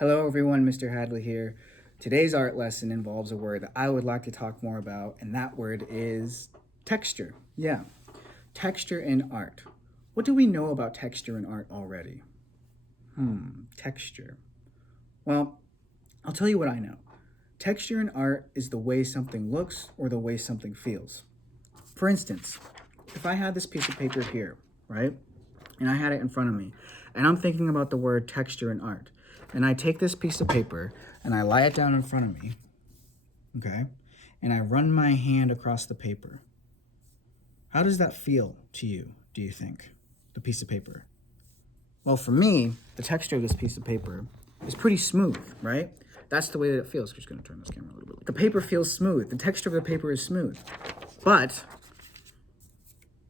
Hello everyone, Mr. Hadley here. Today's art lesson involves a word that I would like to talk more about, and that word is texture. Yeah, texture in art. What do we know about texture in art already? Texture. Well, I'll tell you what I know. Texture in art is the way something looks or the way something feels. For instance, if I had this piece of paper here, right, and I had it in front of me, and I'm thinking about the word texture in art, and I take this piece of paper and I lie it down in front of me, okay, and I run my hand across the paper. How does that feel to you, do you think, the piece of paper? Well, for me, the texture of this piece of paper is pretty smooth, right? That's the way that it feels. I'm just gonna turn this camera a little bit. The paper feels smooth. The texture of the paper is smooth. But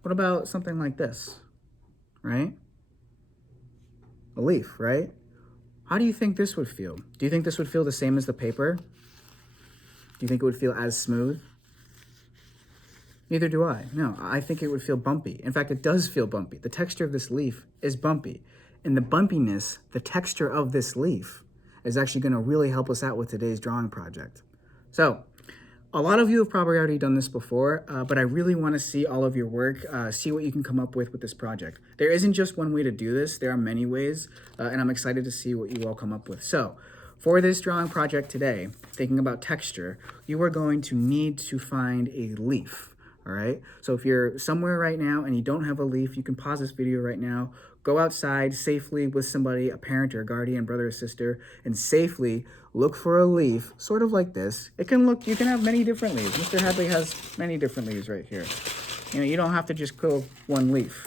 what about something like this, right? A leaf, right? How do you think this would feel? Do you think this would feel the same as the paper? Do you think it would feel as smooth? Neither do I. No, I think it would feel bumpy. In fact, it does feel bumpy. The texture of this leaf is bumpy. And the bumpiness, the texture of this leaf, is actually going to really help us out with today's drawing project. So, a lot of you have probably already done this before, but I really want to see all of your work, see what you can come up with this project. There isn't just one way to do this. There are many ways, and I'm excited to see what you all come up with. So, for this drawing project today, thinking about texture, you are going to need to find a leaf. All right, so if you're somewhere right now and you don't have a leaf, you can pause this video right now, go outside safely with somebody, a parent or a guardian, brother or sister, and safely look for a leaf, sort of like this. It can look, you can have many different leaves. Mr. Hadley has many different leaves right here. You know, you don't have to just go one leaf.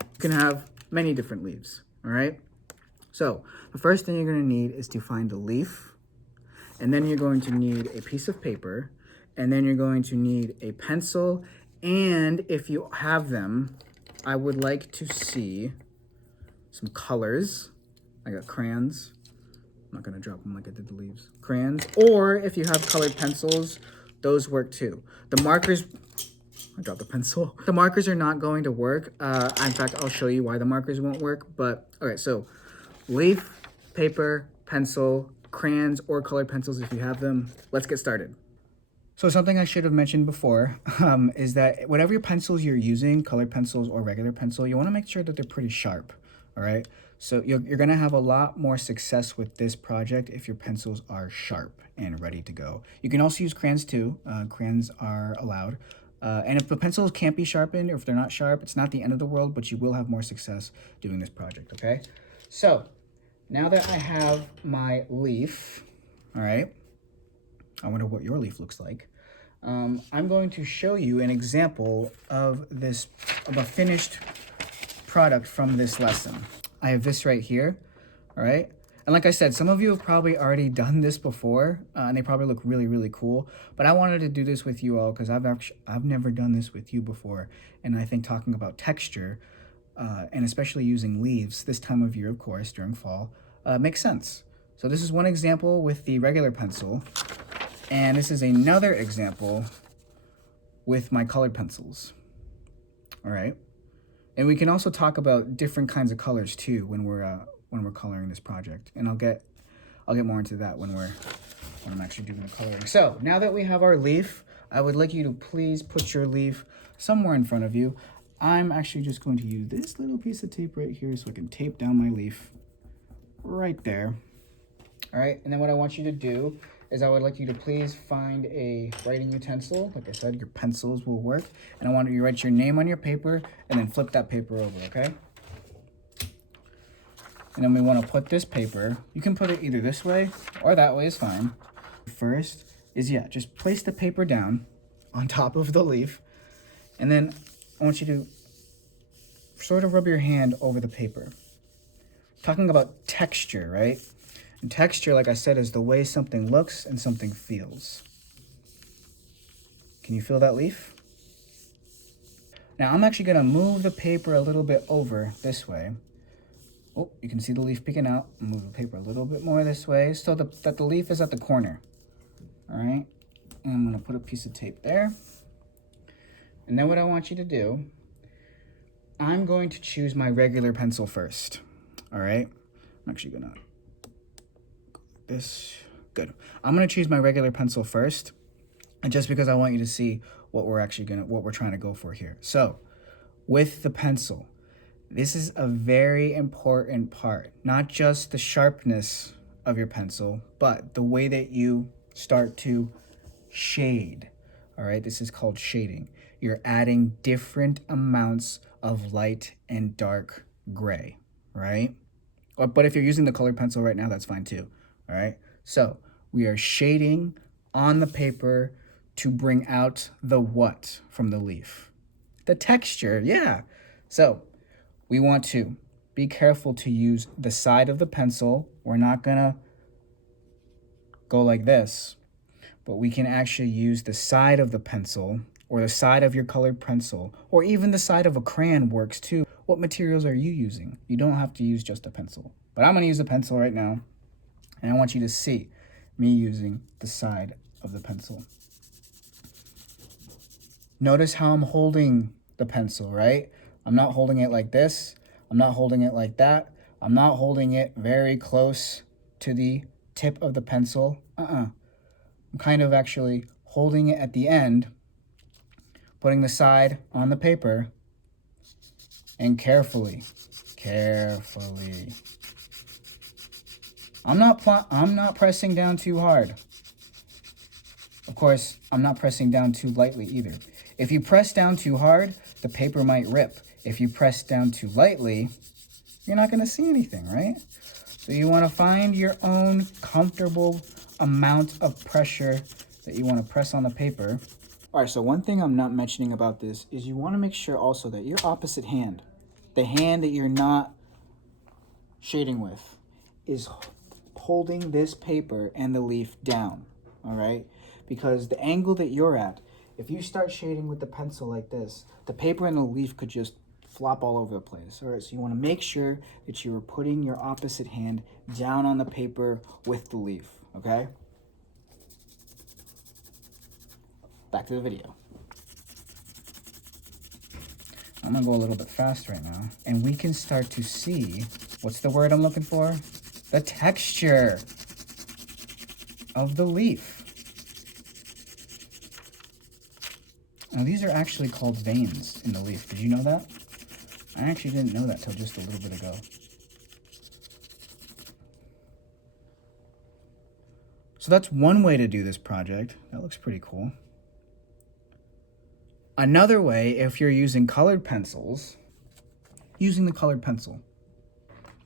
You can have many different leaves, all right? So the first thing you're gonna need is to find a leaf, and then you're going to need a piece of paper, and then you're going to need a pencil, and if you have them, I would like to see some colors. I got crayons. I'm not gonna drop them like I did the leaves. Crayons, or if you have colored pencils, those work too. The markers, I dropped the pencil. The markers are not going to work. In fact, I'll show you why the markers won't work, but all right, so leaf, paper, pencil, crayons, or colored pencils if you have them. Let's get started. So something I should have mentioned before is that whatever your pencils you're using, colored pencils or regular pencil, you want to make sure that they're pretty sharp, all right? So you're going to have a lot more success with this project if your pencils are sharp and ready to go. You can also use crayons too. Crayons are allowed. And if the pencils can't be sharpened or if they're not sharp, it's not the end of the world, but you will have more success doing this project, okay? So now that I have my leaf, all right, I wonder what your leaf looks like. I'm going to show you an example of a finished product from this lesson. I have this right here, all right? And like I said, some of you have probably already done this before, and they probably look really, really cool. But I wanted to do this with you all because I've never done this with you before. And I think talking about texture, and especially using leaves this time of year, of course, during fall, makes sense. So this is one example with the regular pencil. And this is another example with my colored pencils, all right? And we can also talk about different kinds of colors too when we're coloring this project. And I'll get more into that when I'm actually doing the coloring. So now that we have our leaf, I would like you to please put your leaf somewhere in front of you. I'm actually just going to use this little piece of tape right here so I can tape down my leaf right there. All right, and then what I want you to do is I would like you to please find a writing utensil. Like I said, your pencils will work. And I want you to write your name on your paper and then flip that paper over, okay? And then we want to put this paper, you can put it either this way or that way is fine. First is, yeah, just place the paper down on top of the leaf. And then I want you to sort of rub your hand over the paper. Talking about texture, right? And texture, like I said, is the way something looks and something feels. Can you feel that leaf? Now I'm actually gonna move the paper a little bit over this way. Oh, you can see the leaf peeking out. Move the paper a little bit more this way so that the leaf is at the corner. All right, and I'm gonna put a piece of tape there. And then what I want you to do, I'm going to choose my regular pencil first. All right, I'm actually gonna this. Good. I'm gonna choose my regular pencil first, and just because I want you to see what we're trying to go for here. So, with the pencil, this is a very important part, not just the sharpness of your pencil, but the way that you start to shade. All right, this is called shading. You're adding different amounts of light and dark gray, right? But if you're using the colored pencil right now, that's fine too. All right, so we are shading on the paper to bring out the what from the leaf? The texture, yeah. So we want to be careful to use the side of the pencil. We're not gonna go like this, but we can actually use the side of the pencil or the side of your colored pencil, or even the side of a crayon works too. What materials are you using? You don't have to use just a pencil, but I'm gonna use a pencil right now, and I want you to see me using the side of the pencil. Notice how I'm holding the pencil, right? I'm not holding it like this. I'm not holding it like that. I'm not holding it very close to the tip of the pencil. I'm kind of actually holding it at the end, putting the side on the paper, and carefully. I'm not pressing down too hard. Of course, I'm not pressing down too lightly either. If you press down too hard, the paper might rip. If you press down too lightly, you're not gonna see anything, right? So you wanna find your own comfortable amount of pressure that you wanna press on the paper. All right, so one thing I'm not mentioning about this is you wanna make sure also that your opposite hand, the hand that you're not shading with, is holding this paper and the leaf down, all right? Because the angle that you're at, if you start shading with the pencil like this, the paper and the leaf could just flop all over the place. All right, so you want to make sure that you are putting your opposite hand down on the paper with the leaf, okay? Back to the video. I'm gonna go a little bit fast right now, and we can start to see, what's the word I'm looking for? The texture of the leaf. Now, these are actually called veins in the leaf. Did you know that? I actually didn't know that till just a little bit ago. So that's one way to do this project. That looks pretty cool. Another way, if you're using colored pencils, using the colored pencil.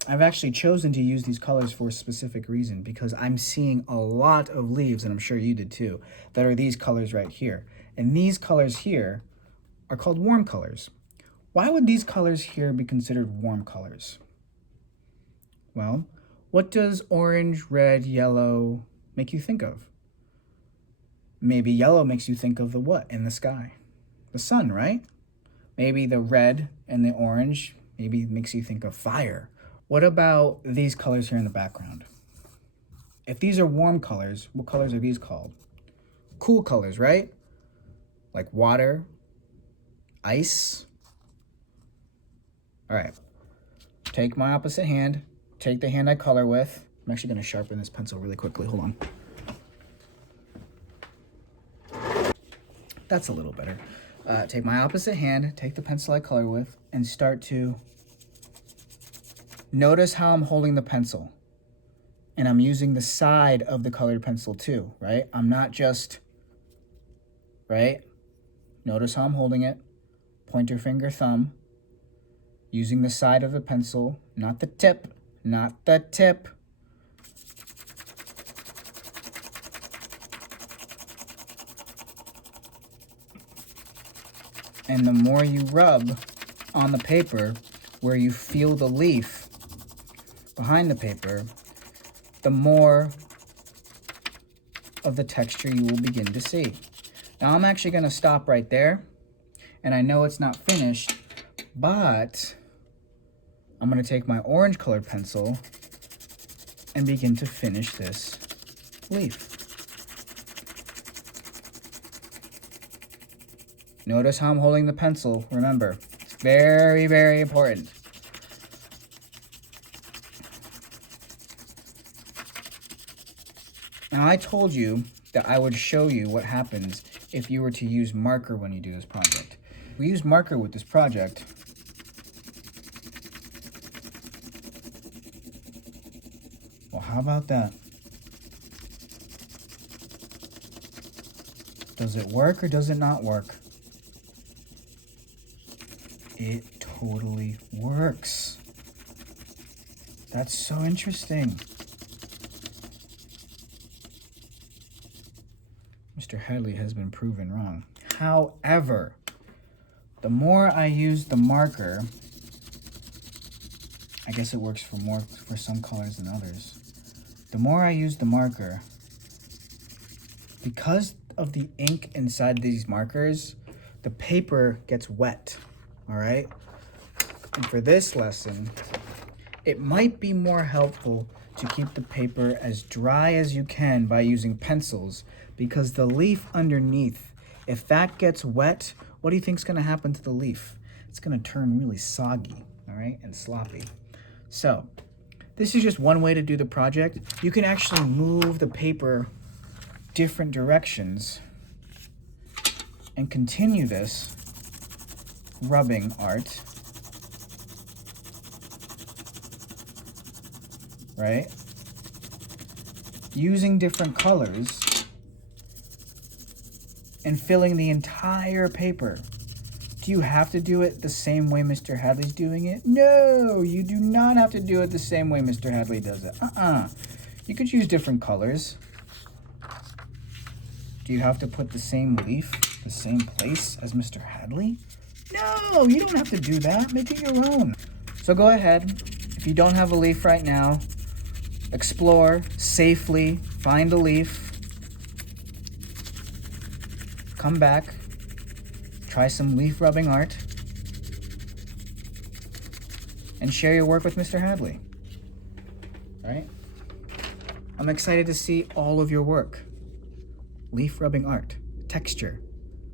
I've actually chosen to use these colors for a specific reason because I'm seeing a lot of leaves, and I'm sure you did too, that are these colors right here. And these colors here are called warm colors. Why would these colors here be considered warm colors? Well, what does orange, red, yellow make you think of? Maybe yellow makes you think of the what in the sky? The sun, right? Maybe the red and the orange maybe makes you think of fire. What about these colors here in the background? If these are warm colors, what colors are these called? Cool colors, right? Like water, ice. All right, take my opposite hand, take the hand I color with. I'm actually gonna sharpen this pencil really quickly, hold on. That's a little better. Take my opposite hand, take the pencil I color with, and start to notice how I'm holding the pencil. And I'm using the side of the colored pencil too, right? I'm not just, right? Notice how I'm holding it. Pointer finger, thumb. Using the side of the pencil, not the tip, not the tip. And the more you rub on the paper where you feel the leaf behind the paper, the more of the texture you will begin to see. Now I'm actually gonna stop right there, and I know it's not finished, but I'm gonna take my orange colored pencil and begin to finish this leaf. Notice how I'm holding the pencil. Remember, it's very, very important. Now, I told you that I would show you what happens if you were to use marker when you do this project. We use marker with this project. Well, how about that? Does it work or does it not work? It totally works. That's so interesting. Mr. Hadley has been proven wrong. However, the more I use the marker, I guess it works for some colors than others. The more I use the marker, because of the ink inside these markers, the paper gets wet, all right? And for this lesson, it might be more helpful to keep the paper as dry as you can by using pencils, because the leaf underneath, if that gets wet, what do you think is going to happen to the leaf? It's going to turn really soggy, all right, and sloppy. So this is just one way to do the project. You can actually move the paper different directions and continue this rubbing art, right? Using different colors and filling the entire paper. Do you have to do it the same way Mr. Hadley's doing it? No, you do not have to do it the same way Mr. Hadley does it. You could use different colors. Do you have to put the same leaf, the same place as Mr. Hadley? No, you don't have to do that. Make it your own. So go ahead. If you don't have a leaf right now, explore safely, find a leaf, come back, try some leaf rubbing art, and share your work with Mr. Hadley. All right? I'm excited to see all of your work. Leaf rubbing art, texture.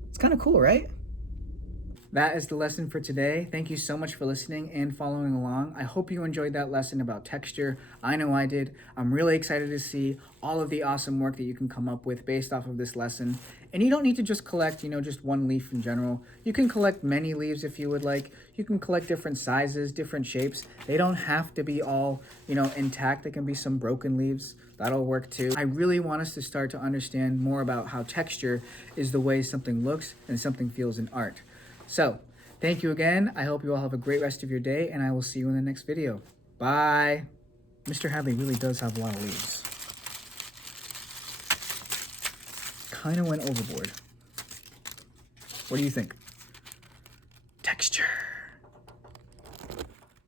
It's kind of cool, right? That is the lesson for today. Thank you so much for listening and following along. I hope you enjoyed that lesson about texture. I know I did. I'm really excited to see all of the awesome work that you can come up with based off of this lesson. And you don't need to just collect, just one leaf in general. You can collect many leaves if you would like. You can collect different sizes, different shapes. They don't have to be all, intact. There can be some broken leaves. That'll work too. I really want us to start to understand more about how texture is the way something looks and something feels in art. So, thank you again. I hope you all have a great rest of your day, and I will see you in the next video. Bye. Mr. Hadley really does have a lot of leaves. Kind of went overboard. What do you think? Texture.